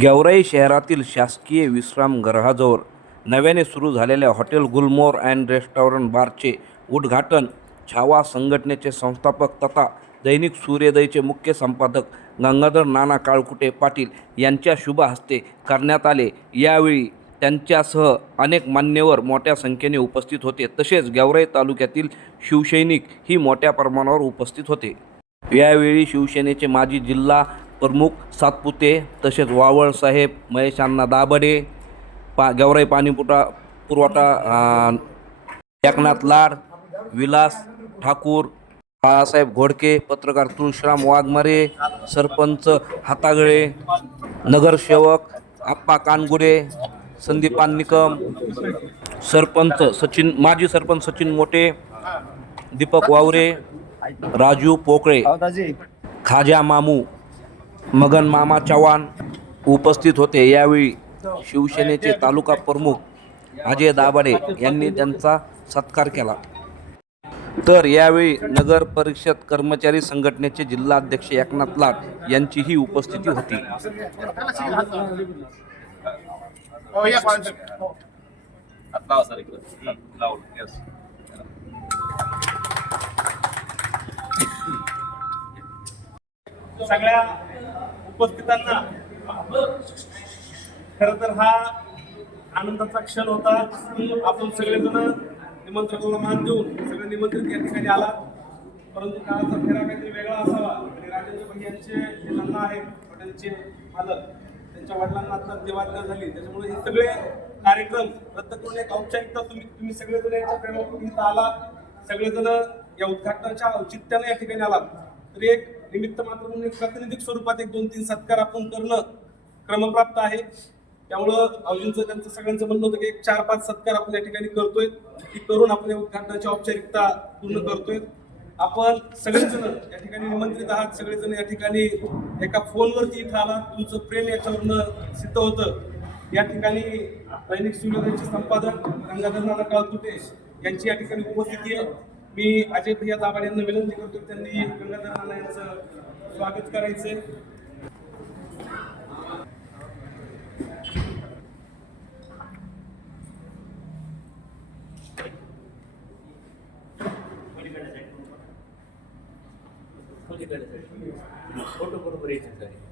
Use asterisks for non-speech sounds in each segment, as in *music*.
गेवराई शहरातील शासकीय विश्रामगृहाजवळ नव्याने सुरू झालेल्या हॉटेल गुलमोर अँड रेस्टॉरंट बारचे उद्घाटन छावा संघटनेचे संस्थापक तथा दैनिक सूर्योदयचे मुख्य संपादक गंगाधर नाना काळकुटे पाटील यांच्या शुभ हस्ते करण्यात आले. यावेळी त्यांच्यासह अनेक मान्यवर मोठ्या संख्येने उपस्थित होते. तसेच गेवराई तालुक्यातील शिवसैनिक ही मोठ्या प्रमाणावर उपस्थित होते. यावेळी शिवसेनेचे माजी जिल्हा प्रमुख सातपुते तसेच वावळसाहेब महेशांना दाबडे पा गेवराई पाणीपुटा पुरवठा एकनाथ लाड विलास ठाकूर बाळासाहेब घोडके पत्रकार तुळशीराम वाघमारे सरपंच हातागळे नगरसेवक आप्पा कानगुडे संदीपान निकम सरपंच सचिन माजी सरपंच सचिन मोठे दीपक वावरे राजू पोकळे खाजा मामू मगन मामा चव्हाण उपस्थित होते. यावेळी शिवसेनेचे तालुका प्रमुख अजय दाभाडे यांनी त्यांचा सत्कार केला. तर यावेळी नगर परिषद कर्मचारी संघटनेचे जिल्हाध्यक्ष एकनाथ लाट यांचीही उपस्थिती होती. सगळ्या उपस्थितांना. खर तर हा आनंदाचा क्षण होता. आपण सगळेजण निमंत्रणाला मान देऊन सगळे निमंत्रित या ठिकाणी आला. परंतु काळाचा फेरा काहीतरी वेगळा असावा. आणि राजेंद्र यांचे जे लग्न आहेत हॉटेलचे मालक त्यांच्या वडिलांना आता देवाज्ञा झाली. त्याच्यामुळे हे सगळे कार्यक्रम रद्द करून एक औपचारिकता तुम्ही तुम्ही सगळेजण याच्या प्रेमापूर्वी इथं आला. सगळेजण या उद्घाटनाच्या औचित्याने या ठिकाणी आलात तरी एक निमित्त मात्र म्हणून एक प्रातिनिधिक स्वरूपात एक दोन तीन सत्कार आपण करणं क्रमप्राप्त आहे. त्यामुळं भाऊजींचं त्यांचं सगळ्यांचं म्हणणं होतं की एक चार पाच सत्कार आपण या ठिकाणी करतोय. ती करून आपण या उद्घाटनाची औपचारिकता पूर्ण करतोय. आपण सगळेजण या ठिकाणी निमंत्रित आहात. सगळेजण या ठिकाणी एका फोनवरती इथं आलात तुमचं प्रेम याच्यावरनं सिद्ध होतं. या ठिकाणी दैनिक सूर्योदयचे संपादक गंगाधर नाना काळकुटे यांची या ठिकाणी उपस्थिती आहे. मी अजय भैया दाभाडे यांना विनंती करतो त्यांनी गंगाधर राणा यांचं स्वागत करायचं फोटो बरोबर यायचे.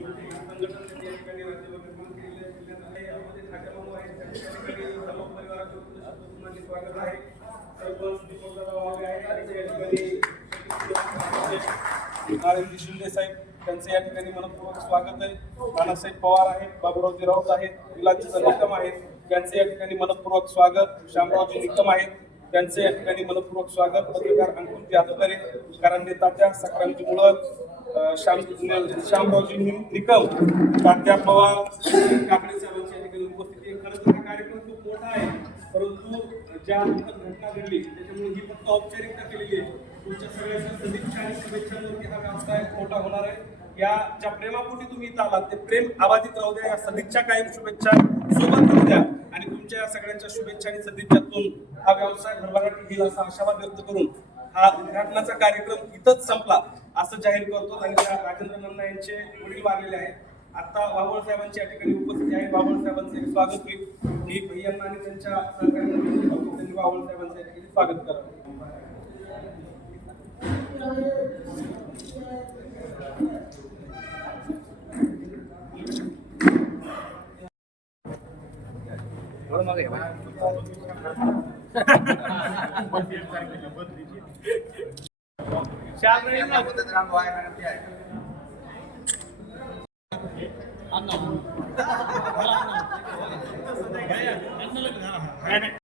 या ठिकाणी नारायणजी शिंदे साहेब या ठिकाणी मनपूर्वक स्वागत आहे. नानासाहेब पवार आहेत बाबुरावजी राऊत आहेत विलासजी निकम आहेत. त्यांचे या ठिकाणी मनपूर्वक स्वागत. श्यामरावजी निकम आहेत. त्यांचे या ठिकाणी मनपूर्वक स्वागत. पत्रकार अंकुरजी आतकरे कारंडे तात्या सक्रांती मुळक श्याम श्यामरावजी निकम तात्या पवार काकडे साहेबांची ठिकाणी उपस्थिती खरं तर हा कार्यक्रम खूप मोठा आहे. परंतु ज्या घटना घडली त्याच्यामुळे ही फक्त औपचारिकता केलेली आहे. तुमच्या सगळ्यांच्या सदिच्छा आणि शुभेच्छांवरती हा व्यवसाय मोठा होणार आहे. या ज्या प्रेमापोटी तुम्ही इथं आलात. ते प्रेम आबाधित राहू द्या. या सदिच्छा कायम शुभेच्छा सोबत राहू द्या. आणि तुमच्या या सगळ्यांच्या शुभेच्छा आणि सदिच्छातून हा व्यवसाय भरभराटी येईल असा आशावाद व्यक्त करून हा उद्घाटनाचा कार्यक्रम इथंच संपला. असं जाहीर करतो. आणि त्या राजेंद्र नन्ना यांचे वडील वारलेले आहेत. आता वावळ साहेबांची या ठिकाणी उपस्थिती आहे. वावळ साहेबांचं स्वागत होईल मी भैयांना आणि त्यांच्या सहकार्यांना त्यांनी वावळ साहेबांचं या ठिकाणी स्वागत करावं. *laughs* या *laughs*